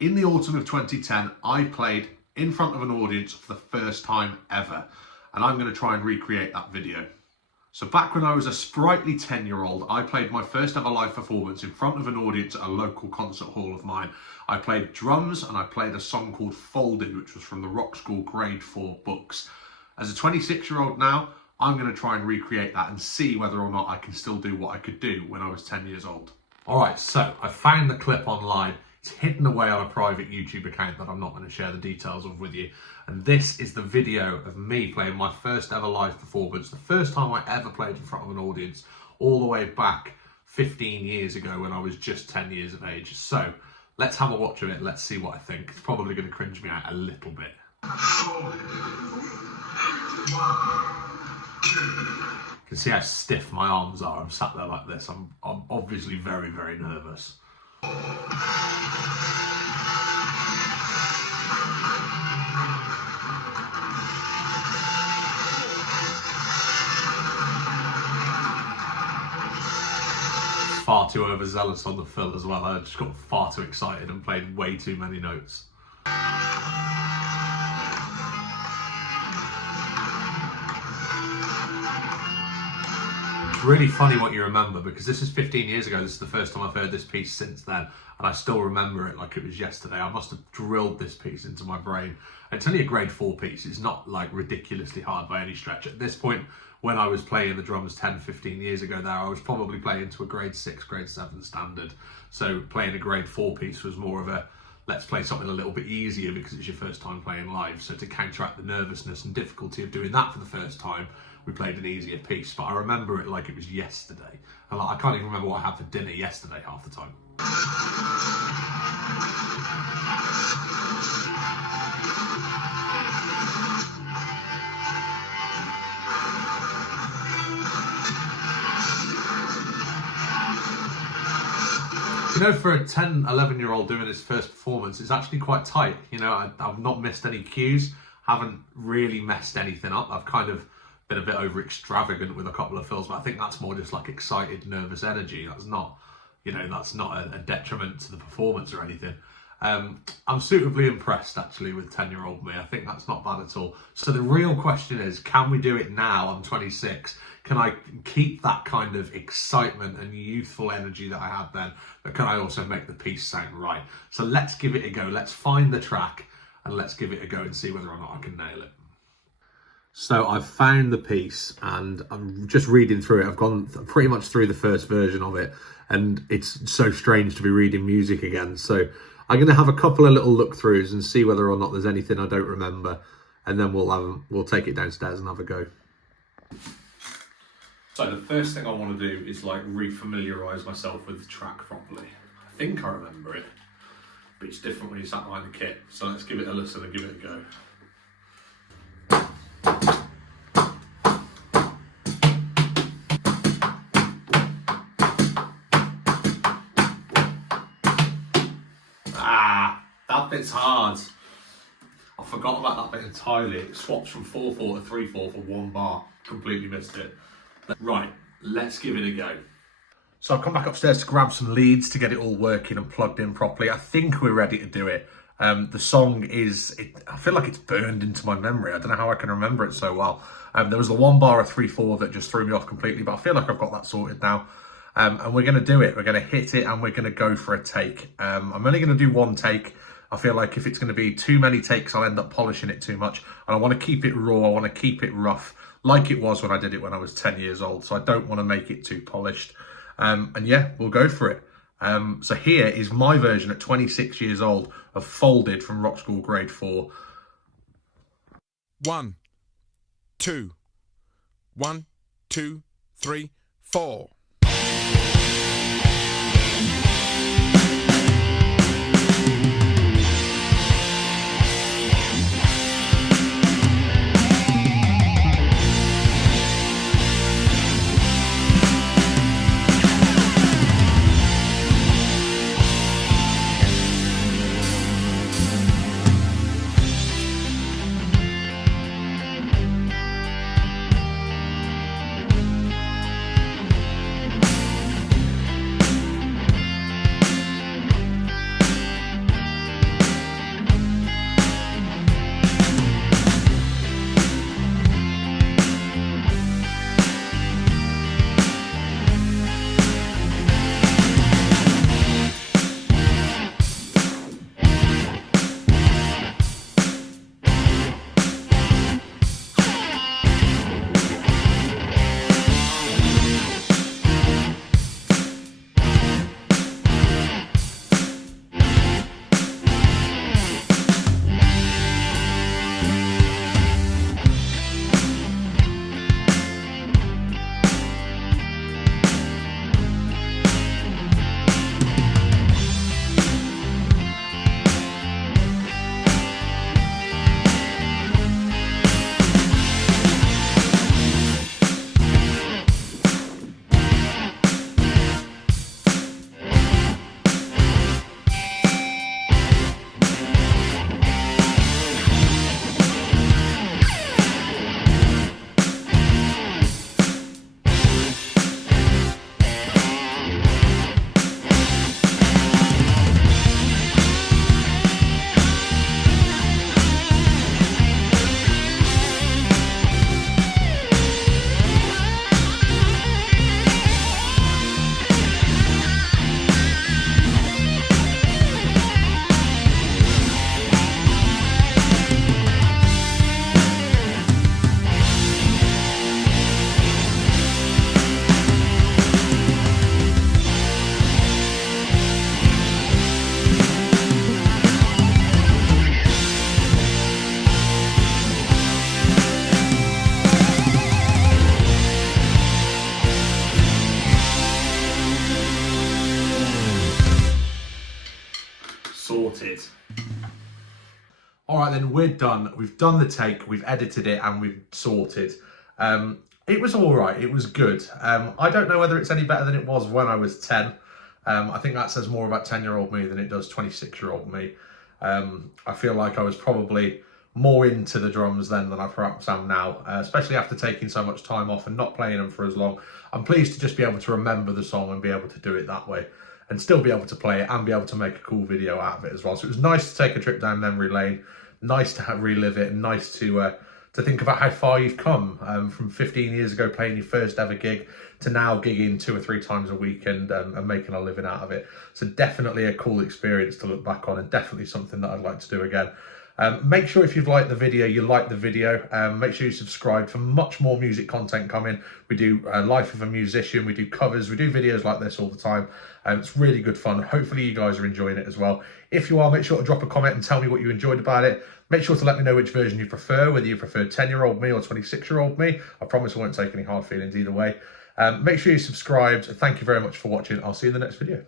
In the autumn of 2010, I played in front of an audience for the first time ever, and I'm going to try and recreate that video. So back when I was a sprightly 10-year-old, I played my first ever live performance in front of an audience at a local concert hall of mine. I played drums and I played a song called Folded, which was from the Rock School Grade 4 books. As a 26-year-old now, I'm going to try and recreate that and see whether or not I can still do what I could do when I was 10 years old. All right, so I found the clip online. It's hidden away on a private YouTube account that I'm not going to share the details of with you. And this is the video of me playing my first ever live performance, the first time I ever played in front of an audience, all the way back 15 years ago when I was just 10 years of age. So let's have a watch of it. Let's see what I think. It's probably going to cringe me out a little bit. You can see how stiff my arms are. I'm sat there like this. I'm obviously very, very nervous. Far too overzealous on the fill as well. I just got far too excited and played way too many notes. It's really funny what you remember, because this is 15 years ago. This is the first time I've heard this piece since then, and I still remember it like it was yesterday. I must have drilled this piece into my brain. It's only a grade 4 piece. It's not like ridiculously hard by any stretch. At this point, when I was playing the drums 10, 15 years ago there, I was probably playing to a grade 6, grade 7 standard. So playing a grade 4 piece was more of a, let's play something a little bit easier because it's your first time playing live. So to counteract the nervousness and difficulty of doing that for the first time, we played an easier piece. But I remember it like it was yesterday. And I can't even remember what I had for dinner yesterday half the time. You know, for a 10, 11-year-old doing his first performance, it's actually quite tight. You know, I've not missed any cues, haven't really messed anything up. I've kind of been a bit over extravagant with a couple of fills, but I think that's more just like excited, nervous energy. That's not, you know, that's not a detriment to the performance or anything. I'm suitably impressed actually with 10-year-old me. I think that's not bad at all. So the real question is, can we do it now? I'm 26. Can I keep that kind of excitement and youthful energy that I had then, but can I also make the piece sound right? So let's give it a go. Let's find the track and let's give it a go and see whether or not I can nail it. So I've found the piece and I'm just reading through it. I've gone pretty much through the first version of it, and it's so strange to be reading music again. So I'm going to have a couple of little look throughs and see whether or not there's anything I don't remember, and then we'll take it downstairs and have a go. So the first thing I want to do is like re-familiarise myself with the track properly. I think I remember it, but it's different when you sat behind the kit. So let's give it a listen and give it a go. That bit's hard. I forgot about that bit entirely. It swaps from 4/4 to 3/4 for 1 bar. Completely missed it. Right, let's give it a go. So I've come back upstairs to grab some leads to get it all working and plugged in properly. I think we're ready to do it. The song is, I feel like it's burned into my memory. I don't know how I can remember it so well. There was the 1 bar of 3/4 that just threw me off completely, but I feel like I've got that sorted now. And we're going to do it. We're going to hit it and we're going to go for a take. I'm only going to do 1 take. I feel like if it's going to be too many takes, I'll end up polishing it too much. And I want to keep it raw. I want to keep it rough, like it was when I did it when I was 10 years old. So I don't want to make it too polished. And yeah, we'll go for it. So here is my version at 26 years old of Folded from Rock School Grade 4. 1, 2, 1, 2, 3, 4. sorted. All right, then, we're done. We've done the take, we've edited it, and we've sorted. It was all right. It was good. I don't know whether it's any better than it was when I was 10. I think that says more about 10-year-old me than it does 26-year-old me. I feel like I was probably more into the drums then than I perhaps am now, especially after taking so much time off and not playing them for as long. I'm pleased to just be able to remember the song and be able to do it that way, and still be able to play it and be able to make a cool video out of it as well. So it was nice to take a trip down memory lane, nice to relive it, and nice to think about how far you've come from 15 years ago playing your first ever gig to now gigging 2 or 3 times a week and making a living out of it. So definitely a cool experience to look back on, and definitely something that I'd like to do again. Make sure if you've liked the video, you like the video. Make sure you subscribe for much more music content coming. We do Life of a Musician, we do covers, we do videos like this all the time. It's really good fun. Hopefully you guys are enjoying it as well. If you are, make sure to drop a comment and tell me what you enjoyed about it. Make sure to let me know which version you prefer, whether you prefer 10-year-old me or 26-year-old me. I promise I won't take any hard feelings either way. Make sure you subscribed. Thank you very much for watching. I'll see you in the next video.